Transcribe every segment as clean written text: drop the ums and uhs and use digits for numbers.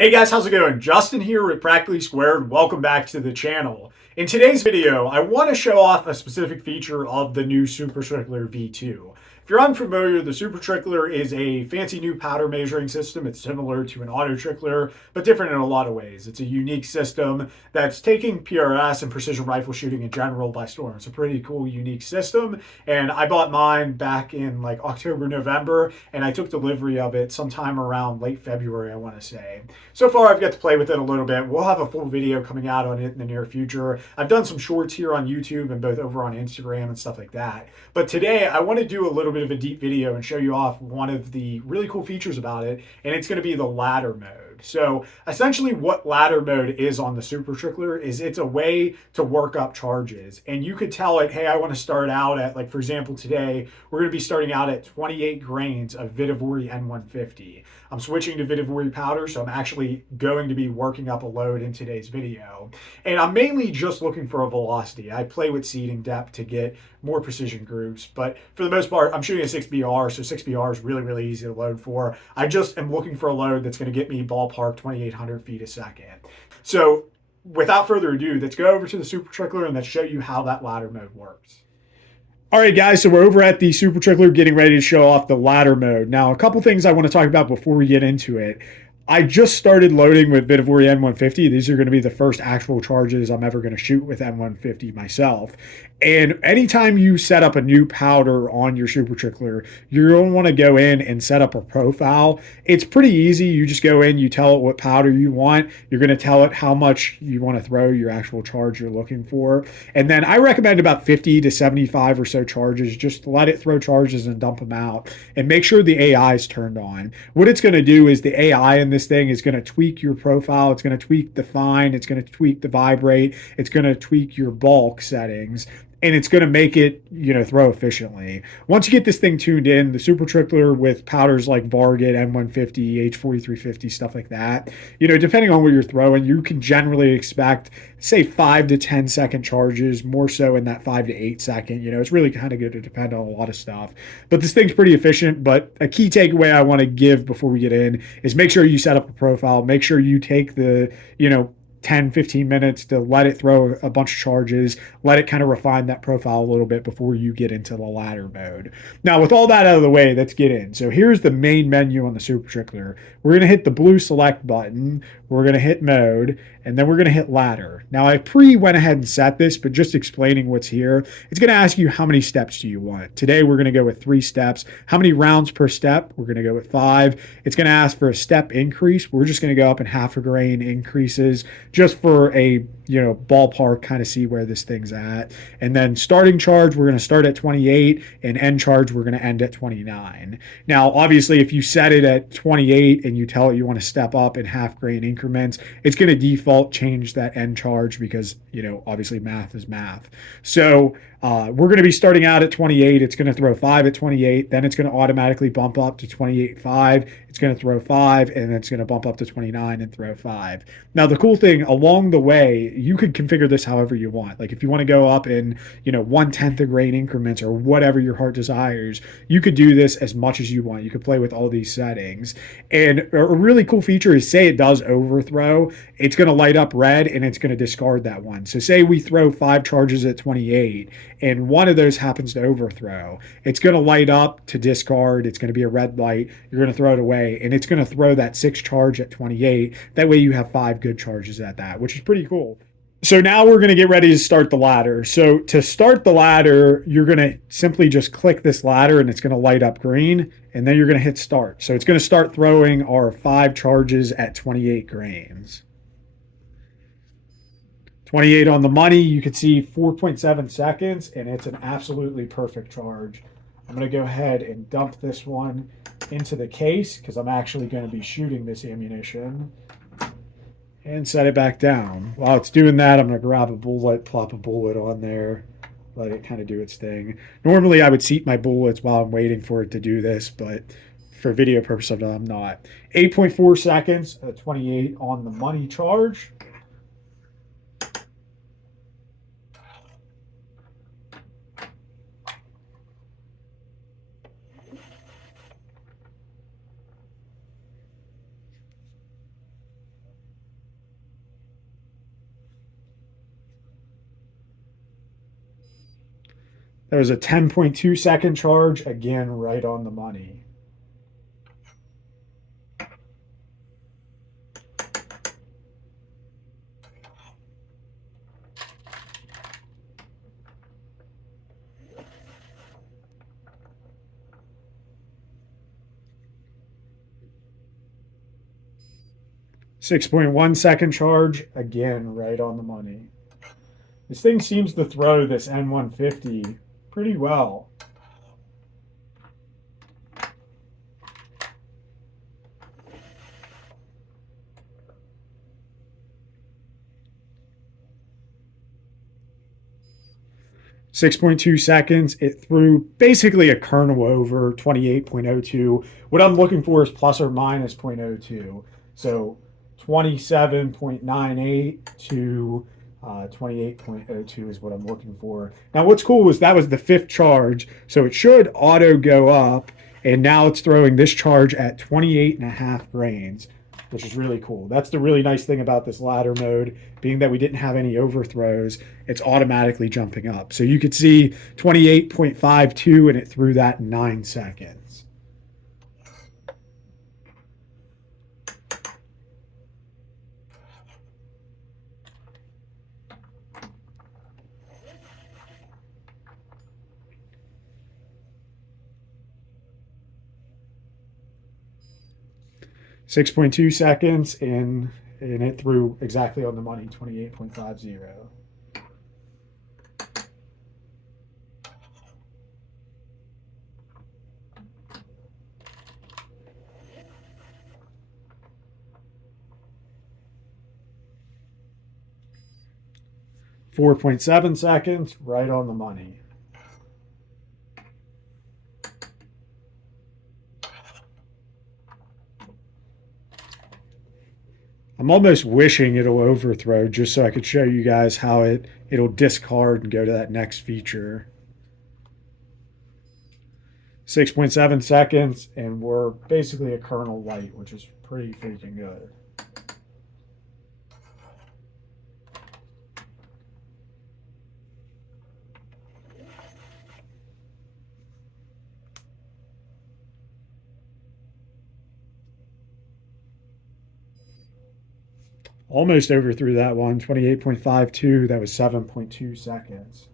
Hey guys, how's it going? Justin here with Practically Squared. Welcome back to the channel. In today's video, I want to show off a specific feature of the new Supertrickler V2. If you're unfamiliar, the Supertrickler is a fancy new powder measuring system. It's similar to an auto trickler, but different in a lot of ways. It's a unique system that's taking PRS and precision rifle shooting in general by storm. It's a pretty cool, unique system, and I bought mine back in like October, November, and I took delivery of it sometime around late February, I want to say. So far, I've got to play with it a little bit. We'll have a full video coming out on it in the near future. I've done some shorts here on YouTube and both over on Instagram and stuff like that. But today, I want to do a little bit of a deep video and show you off one of the really cool features about it, and it's going to be the ladder mode. So essentially what ladder mode is on the Supertrickler is it's a way to work up charges. And you could tell it, hey, I want to start out at, like, for example, today, we're going to be starting out at 28 grains of Vidavori N150. I'm switching to Vidavori powder, so I'm actually going to be working up a load in today's video. And I'm mainly just looking for a velocity. I play with seeding depth to get more precision groups, but for the most part, I'm shooting a 6BR, so 6BR is really, really easy to load for. I just am looking for a load that's going to get me ballpark 2,800 feet a second. So without further ado, let's go over to the Supertrickler and let's show you how that ladder mode works. All right, guys, so we're over at the Supertrickler getting ready to show off the ladder mode. Now, a couple things I want to talk about before we get into it. I just started loading with Vidavori N150. These are going to be the first actual charges I'm ever going to shoot with N150 myself. And anytime you set up a new powder on your Supertrickler, you're going to want to go in and set up a profile. It's pretty easy. You just go in, you tell it what powder you want. You're going to tell it how much you want to throw, your actual charge you're looking for. And then I recommend about 50 to 75 or so charges. Just let it throw charges and dump them out. And make sure the AI is turned on. What it's going to do is the AI in this thing is going to tweak your profile. It's going to tweak the fine. It's going to tweak the vibrate. It's going to tweak your bulk settings. And it's going to make it, throw efficiently. Once you get this thing tuned in, the Supertrickler with powders like Varget, M150, H4350, stuff like that, depending on what you're throwing, you can generally expect, say, 5 to 10 second charges, more so in that 5 to 8 second. It's really kind of going to depend on a lot of stuff. But this thing's pretty efficient. But a key takeaway I want to give before we get in is make sure you set up a profile. Make sure you take the, 10, 15 minutes to let it throw a bunch of charges, let it kind of refine that profile a little bit before you get into the ladder mode. Now, with all that out of the way, let's get in. So here's the main menu on the Supertrickler. We're going to hit the blue select button, we're going to hit mode, and then we're going to hit ladder. Now, I went ahead and set this, but just explaining what's here, it's going to ask you how many steps do you want. Today, we're going to go with 3 steps. How many rounds per step? We're going to go with 5. It's going to ask for a step increase. We're just going to go up in half a grain increases just for a ballpark, kind of see where this thing's at. And then starting charge, we're going to start at 28, and end charge, we're going to end at 29. Now, obviously, if you set it at 28 and you tell it you want to step up in half grain increments, it's going to default change that end charge because, obviously math is math. So we're going to be starting out at 28. It's going to throw 5 at 28. Then it's going to automatically bump up to 28.5. It's going to throw 5, and then it's going to bump up to 29 and throw 5. Now, the cool thing along the way, you could configure this however you want. Like if you want to go up in, 1/10 of grain increments or whatever your heart desires, you could do this as much as you want. You could play with all these settings. And a really cool feature is, say it does overthrow, it's going to light up red and it's going to discard that one. So say we throw 5 charges at 28 and one of those happens to overthrow. It's going to light up to discard. It's going to be a red light. You're going to throw it away, and it's going to throw that 6 charge at 28. That way you have 5 good charges at that, which is pretty cool. So now we're going to get ready to start the ladder. So to start the ladder, you're going to simply just click this ladder and it's going to light up green, and then you're going to hit start. So it's going to start throwing our 5 charges at 28 grains. 28 on the money, you can see 4.7 seconds, and it's an absolutely perfect charge. I'm going to go ahead and dump this one into the case because I'm actually going to be shooting this ammunition, and set it back down. While it's doing that, I'm going to grab a bullet, plop a bullet on there, let it kind of do its thing. Normally, I would seat my bullets while I'm waiting for it to do this, but for video purposes, I'm not. 8.4 seconds, 28 on the money charge. That was a 10.2 second charge, again, right on the money. 6.1 second charge, again, right on the money. This thing seems to throw this N150 pretty well. 6.2 seconds. It threw basically a kernel over 28.02. What I'm looking for is plus or minus 0.02. So 27.98 to 28.02 is what I'm looking for. Now, what's cool is that was the fifth charge, so it should auto go up, and now it's throwing this charge at 28.5 grains, which is really cool. That's the really nice thing about this ladder mode, being that we didn't have any overthrows. It's automatically jumping up. So you could see 28.52, and it threw that in 9 seconds. .2 seconds, and it threw exactly on the money, 28.50. 4.7 seconds, right on the money. I'm almost wishing it'll overthrow just so I could show you guys how it'll discard and go to that next feature. 6.7 seconds, and we're basically a kernel light, which is pretty freaking good. Almost overthrew that one, 28.52. That was 7.2 seconds.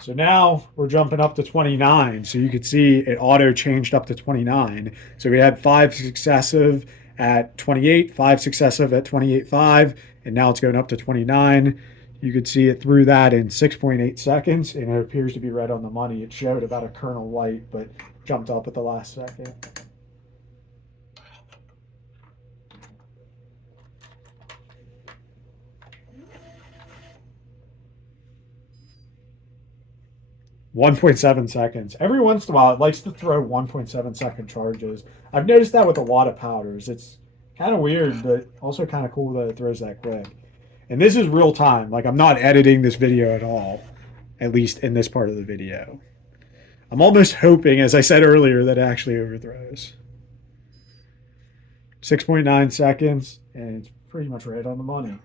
So now we're jumping up to 29. So you could see it auto changed up to 29. So we had 5 successive at 28, 5 successive at 28.5, and now it's going up to 29. You could see it threw that in 6.8 seconds, and it appears to be right on the money. It showed about a kernel light, but jumped up at the last second. .7 seconds. Every once in a while, it likes to throw 1.7 second charges. I've noticed that with a lot of powders. It's kind of weird, but also kind of cool that it throws that quick. And this is real time. Like, I'm not editing this video at all, at least in this part of the video. I'm almost hoping, as I said earlier, that it actually overthrows. 6.9 seconds, and it's pretty much right on the money.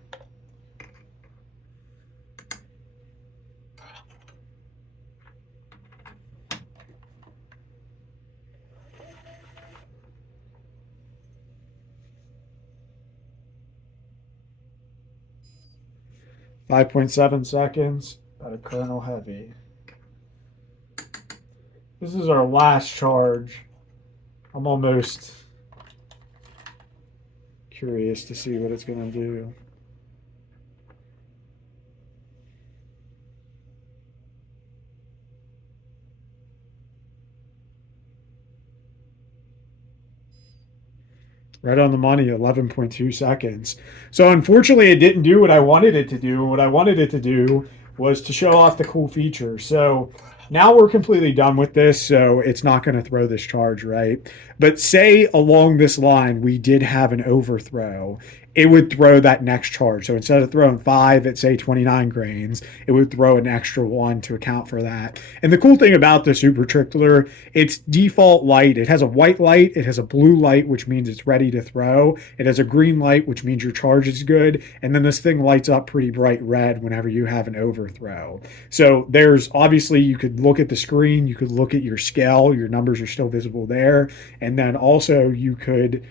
.7 seconds, about a kernel heavy. This is our last charge. I'm almost curious to see what it's going to do. Right on the money, 11.2 seconds. So unfortunately, it didn't do what I wanted it to do. What I wanted it to do was to show off the cool feature. So now we're completely done with this, so it's not going to throw this charge, right? But say along this line, we did have an overthrow. it would throw that next charge. So instead of throwing 5 at say 29 grains, it would throw an extra 1 to account for that. And the cool thing about the Supertrickler, it's default light. It has a white light, it has a blue light, which means it's ready to throw. It has a green light, which means your charge is good. And then this thing lights up pretty bright red whenever you have an overthrow. So there's obviously, you could look at the screen, you could look at your scale, your numbers are still visible there. And then also you could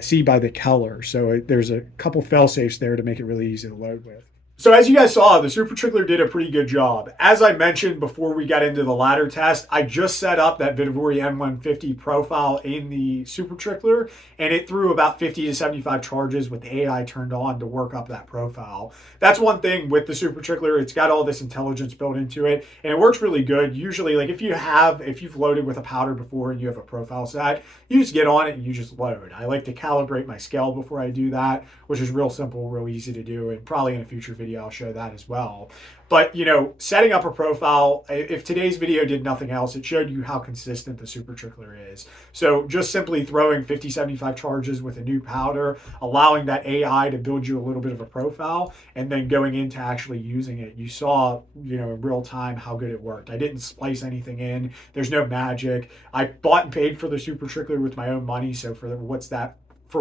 see by the color. So there's a couple fail safes there to make it really easy to load with. So as you guys saw, the Supertrickler did a pretty good job. As I mentioned before we got into the ladder test, I just set up that Vitivori M150 profile in the Supertrickler, and it threw about 50 to 75 charges with the AI turned on to work up that profile. That's one thing with the Supertrickler. It's got all this intelligence built into it, and it works really good. Usually, like if you've loaded with a powder before and you have a profile set, you just get on it and you just load. I like to calibrate my scale before I do that, which is real simple, real easy to do, and probably in a future video I'll show that as well. But, you know, setting up a profile, if today's video did nothing else, it showed you how consistent the Supertrickler is. So just simply throwing 50, 75 charges with a new powder, allowing that AI to build you a little bit of a profile, and then going into actually using it, you saw, you know, in real time how good it worked. I didn't splice anything in. There's no magic. I bought and paid for the Supertrickler with my own money, so for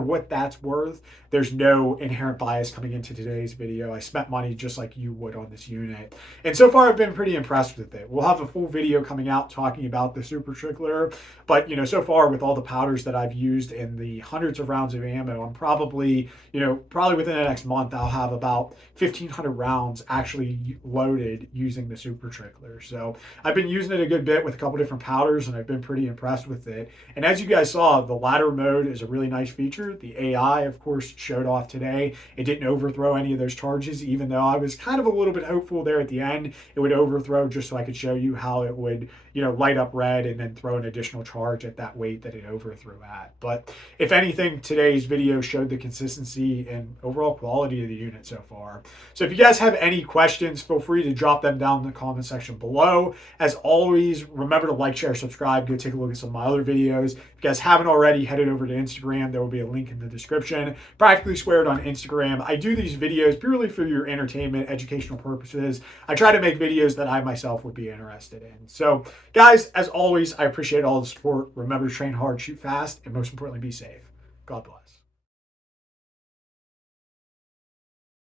what that's worth, there's no inherent bias coming into today's video. I spent money just like you would on this unit. And so far, I've been pretty impressed with it. We'll have a full video coming out talking about the Supertrickler. But, you know, so far with all the powders that I've used and the hundreds of rounds of ammo, I'm probably within the next month, I'll have about 1,500 rounds actually loaded using the Supertrickler. So I've been using it a good bit with a couple different powders, and I've been pretty impressed with it. And as you guys saw, the ladder mode is a really nice feature. The AI, of course, showed off today. It didn't overthrow any of those charges, even though I was kind of a little bit hopeful there at the end it would overthrow, just so I could show you how it would, you know, light up red and then throw an additional charge at that weight that it overthrew at. But if anything, today's video showed the consistency and overall quality of the unit so far. So if you guys have any questions, feel free to drop them down in the comment section below. As always, remember to like, share, subscribe. Go take a look at some of my other videos. If you guys haven't already, head over to Instagram. There will be a link in the description. Practically Squared on Instagram. I do these videos purely for your entertainment, educational purposes. I try to make videos that I myself would be interested in. So guys, as always, I appreciate all the support. Remember to train hard, shoot fast, and most importantly, be safe. God bless.